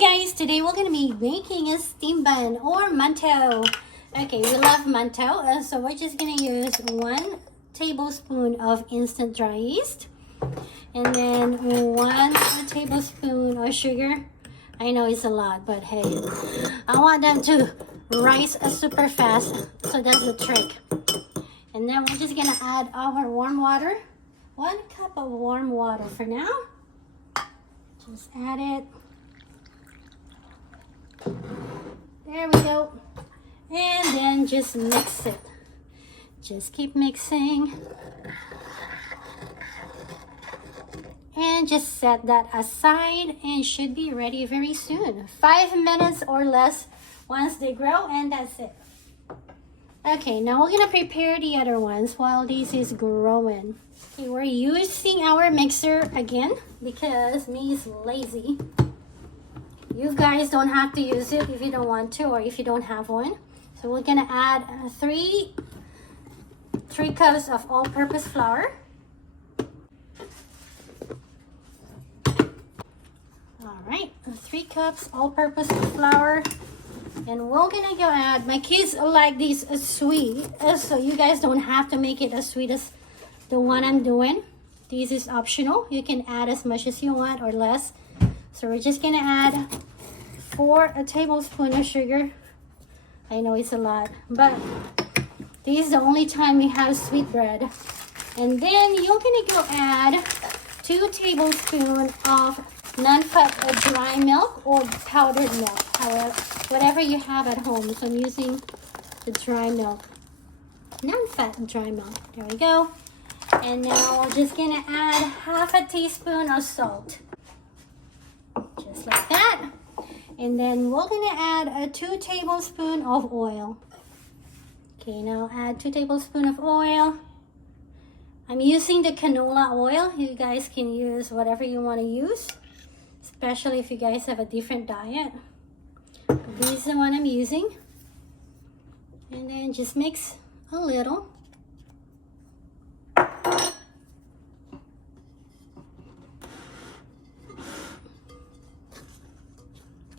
guys, today we're going to be making a steam bun or mantou. Okay, we love mantou, so we're just going to use 1 tablespoon of instant dry yeast and then 1 tablespoon of sugar. I know it's a lot, but hey, I want them to rise super fast, so that's the trick. And then we're just going to add our warm water, 1 cup of warm water for now. Just add it. There we go. And then just mix it. Just keep mixing. And just set that aside and should be ready very soon. 5 minutes or less once they grow, and that's it. Okay, now we're gonna prepare the other ones while this is growing. Okay, we're using our mixer again because me is lazy. You guys don't have to use it if you don't want to or if you don't have one. So we're gonna add 3 cups of all-purpose flour. All right, 3 cups all-purpose flour. And we're gonna go add, my kids like these sweet, so you guys don't have to make it as sweet as the one I'm doing. This is optional. You can add as much as you want or less. So we're just gonna add 4 tablespoons of sugar. I know it's a lot, but this is the only time we have sweet bread. And then you're gonna go add 2 tablespoons of non-fat dry milk or powdered milk, however, whatever you have at home. So I'm using the dry milk, non-fat dry milk. There we go. And now we're just gonna add half a teaspoon of salt, just like that. And then we're gonna add 2 tablespoons of oil. Okay, now add 2 tablespoons of oil. I'm using the canola oil. You guys can use whatever you want to use, especially if you guys have a different diet. This is the one I'm using. And then just mix a little.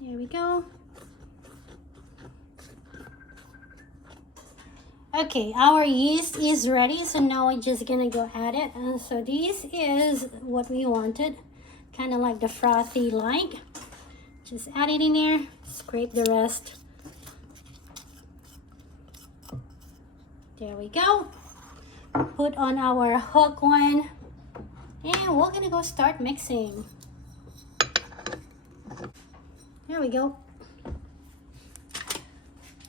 There we go. Okay, our yeast is ready, so now we're just gonna go add it. So this is what we wanted, kind of like the frothy like. Just add it in there, scrape the rest. There we go. Put on our hook one, and we're gonna go start mixing. There we go.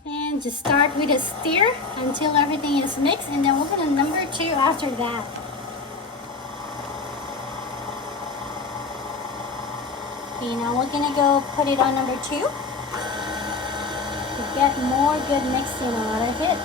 And just start with a stir until everything is mixed, and then we're gonna number 2 after that. Okay, now we're gonna go put it on number 2 to get more good mixing out of it.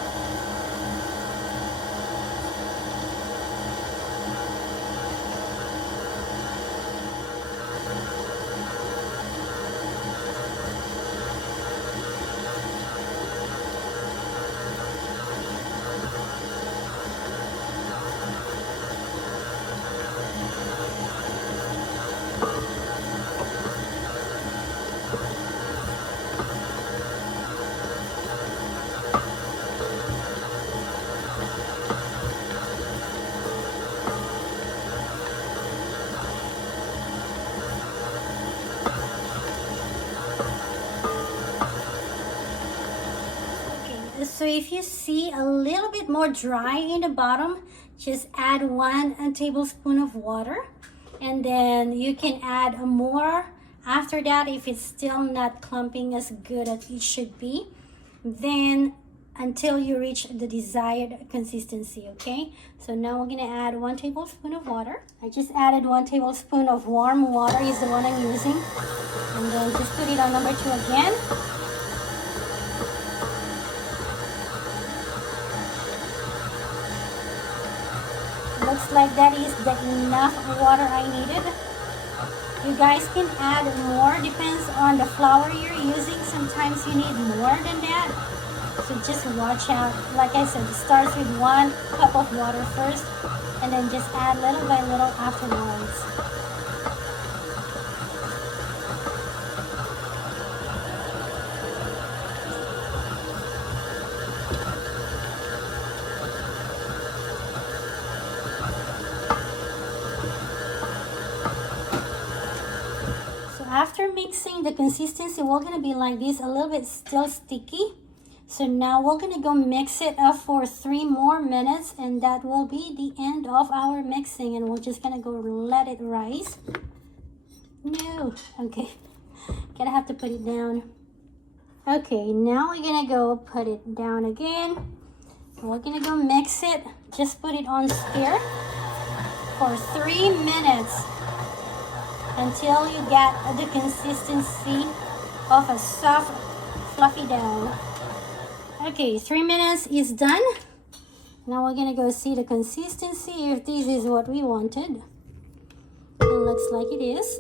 So if you see a little bit more dry in the bottom, just add 1 tablespoon of water, and then you can add more after that if it's still not clumping as good as it should be, then until you reach the desired consistency. Okay, so now we're gonna add 1 tablespoon of water. I just added 1 tablespoon of warm water is the one I'm using, and then just put it on number 2 again. Looks like that is the enough water I needed. You guys can add more, depends on the flour you're using. Sometimes you need more than that, so just watch out. Like I said, it starts with 1 cup of water first, and then just add little by little afterwards. after mixing, the consistency will gonna be like this, a little bit still sticky. So now we're gonna go mix it up for 3 more minutes, and that will be the end of our mixing, and we're just gonna go let it rise. No, okay, gonna have to put it down. Okay, now we're gonna go put it down again. We're gonna go mix it, just put it on stir for 3 minutes until you get the consistency of a soft fluffy dough. Okay, 3 minutes is done. Now we're gonna go see the consistency, if this is what we wanted. It looks like it is.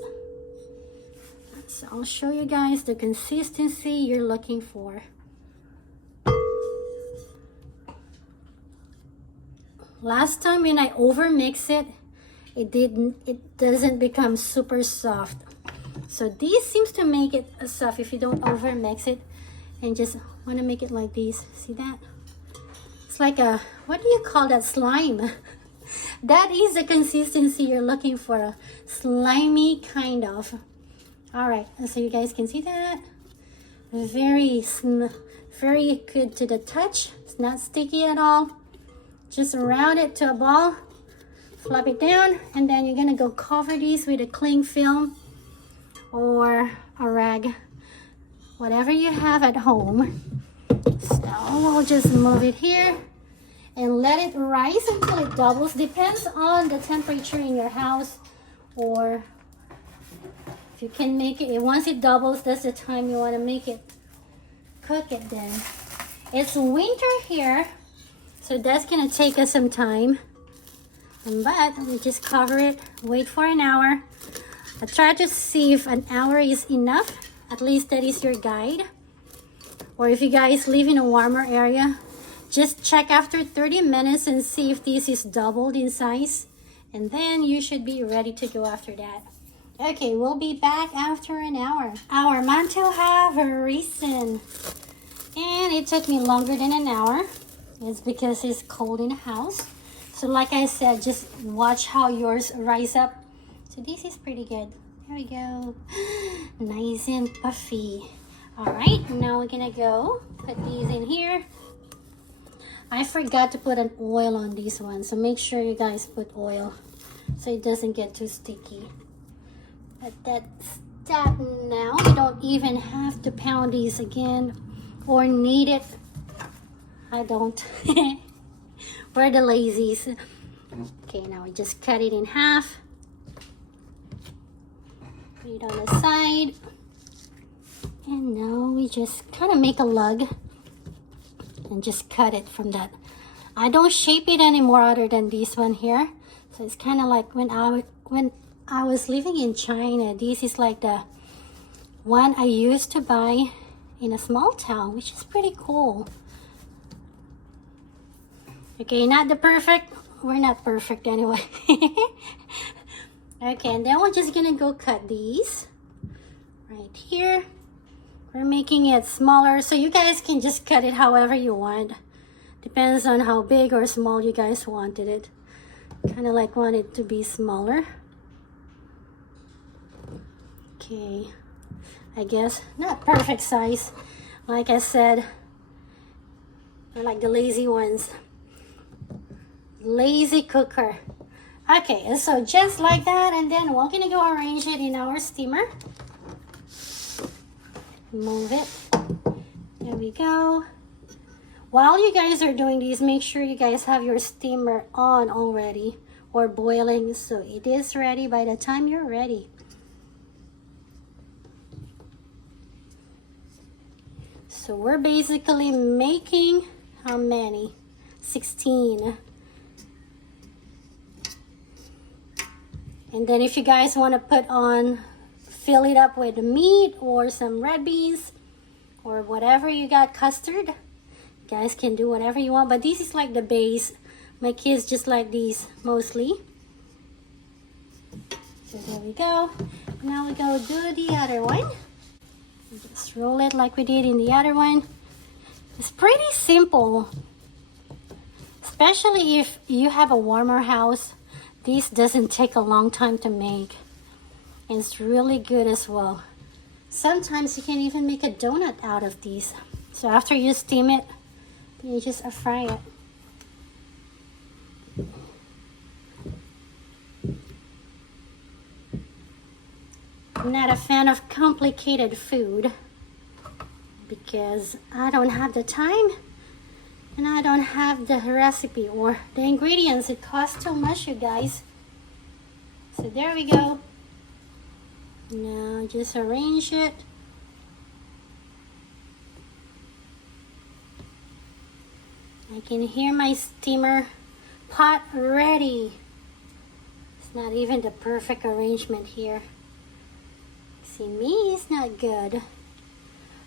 So I'll show you guys the consistency you're looking for. Last time when I over mix it, it doesn't become super soft. So this seems to make it soft if you don't over mix it, and just want to make it like this. See that? It's like a, what do you call that, slime? That is the consistency you're looking for, a slimy kind of. All right, so you guys can see that. Very good to the touch. It's not sticky at all. Just round it to a ball, flop it down, and then you're gonna go cover these with a cling film or a rag, whatever you have at home. So we'll just move it here and let it rise until it doubles. Depends on the temperature in your house, or if you can make it, once it doubles, that's the time you want to make it, cook it then. It's winter here, so that's gonna take us some time, but we just cover it, wait for an hour. I try to see if an hour is enough. At least that is your guide. Or if you guys live in a warmer area, just check after 30 minutes and see if this is doubled in size, and then you should be ready to go after that. Okay, we'll be back after an hour. Our mantou have risen, and it took me longer than an hour. It's because it's cold in the house. So like I said, just watch how yours rise up. So this is pretty good. There we go. Nice and puffy. All right, now we're gonna go put these in here. I forgot to put an oil on this one, so make sure you guys put oil so it doesn't get too sticky. But that's that now. You don't even have to pound these again or knead it. I don't. We're the lazies. Okay, now we just cut it in half. Put it on the side. And now we just kind of make a lug and just cut it from that. I don't shape it anymore other than this one here. So it's kind of like when I was living in China, this is like the one I used to buy in a small town, which is pretty cool. Okay, not the perfect. We're not perfect anyway. Okay, and then we're just gonna go cut these right here. We're making it smaller, so you guys can just cut it however you want. Depends on how big or small you guys wanted it. Kind of like want it to be smaller. Okay, I guess not perfect size. Like I said, I like the lazy ones. Lazy cooker. Okay, so just like that, and then we're gonna go arrange it in our steamer. Move it. There we go. While you guys are doing these, make sure you guys have your steamer on already or boiling, so it is ready by the time you're ready. So we're basically making how many? 16. And then if you guys want to put on, fill it up with meat or some red beans or whatever you got, custard. You guys can do whatever you want, but this is like the base. My kids just like these mostly. So there we go. Now we go do the other one. Just roll it like we did in the other one. It's pretty simple, especially if you have a warmer house. This doesn't take a long time to make. And it's really good as well. Sometimes you can even make a donut out of these. So after you steam it, you just fry it. I'm not a fan of complicated food because I don't have the time and I don't have the recipe or the ingredients. It costs too much, you guys. So there we go. Now just arrange it. I can hear my steamer pot ready. It's not even the perfect arrangement here. See, me is not good.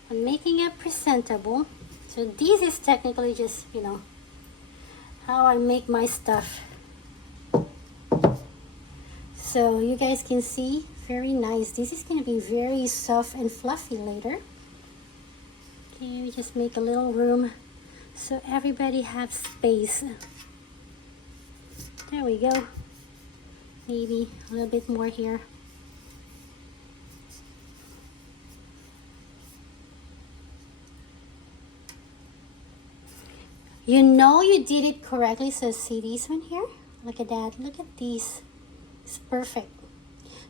I'm making it presentable. So this is technically just, you know, how I make my stuff. So you guys can see, very nice. This is gonna be very soft and fluffy later. Okay, we just make a little room so everybody has space. There we go. Maybe a little bit more here. You know you did it correctly. So see this one here? Look at that. Look at these. It's perfect.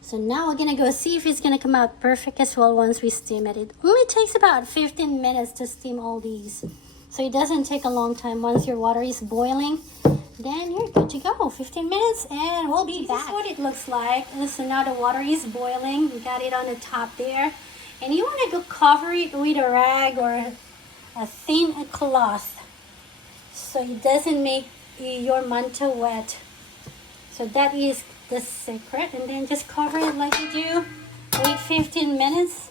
So now we're gonna go see if it's gonna come out perfect as well once we steam it. It only takes about 15 minutes to steam all these. So it doesn't take a long time. Once your water is boiling, then you're good to go. 15 minutes and we'll be back. This is what it looks like. So now the water is boiling. We got it on the top there. And you wanna go cover it with a rag or a thin cloth so it doesn't make your mantou wet. So that is the secret. And then just cover it like you do. Wait 15 minutes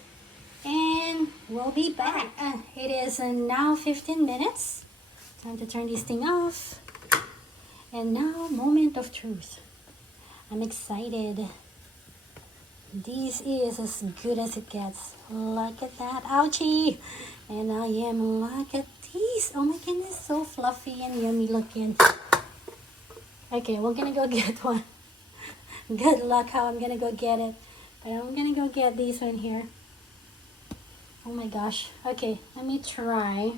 and we'll be back. It is now 15 minutes. Time to turn this thing off. And now, moment of truth. I'm excited. This is as good as it gets. Look at that. Ouchie. And I am, look at these. Oh my goodness, so fluffy and yummy looking. Okay, we're gonna go get one. Good luck how I'm gonna go get it. But I'm gonna go get this one here. Oh my gosh. Okay, let me try.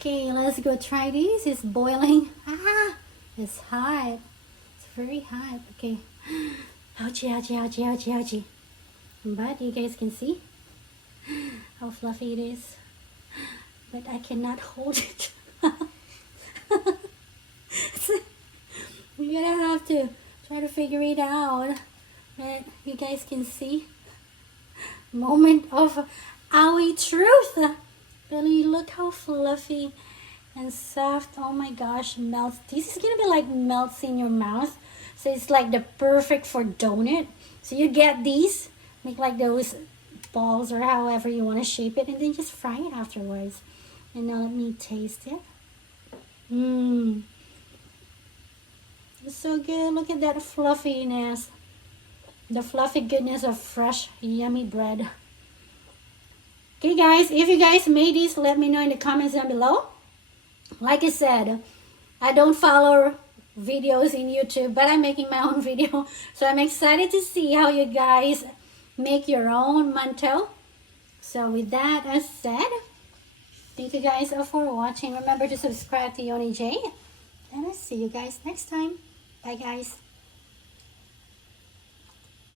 Okay, let's go try this. It's boiling. Ah, it's hot. It's very hot. Okay. Ouchie, ouchie, ouchie, ouchie, ouchie. But you guys can see how fluffy it is. But I cannot hold it. We're gonna have to try to figure it out. But you guys can see. Moment of owie truth. Really, look how fluffy and soft. Oh my gosh, melts. This is gonna be like melts in your mouth. So it's like the perfect for donut. So you get these, make like those balls or however you want to shape it, and then just fry it afterwards. And now let me taste it. Mmm. It's so good. Look at that fluffiness. The fluffy goodness of fresh, yummy bread. Okay guys, if you guys made this, let me know in the comments down below. Like I said, I don't follow videos in YouTube, but I'm making my own video. So I'm excited to see how you guys make your own mantou. So with that as said, thank you guys for watching. Remember to subscribe to Yoni J. And I'll see you guys next time. Bye guys.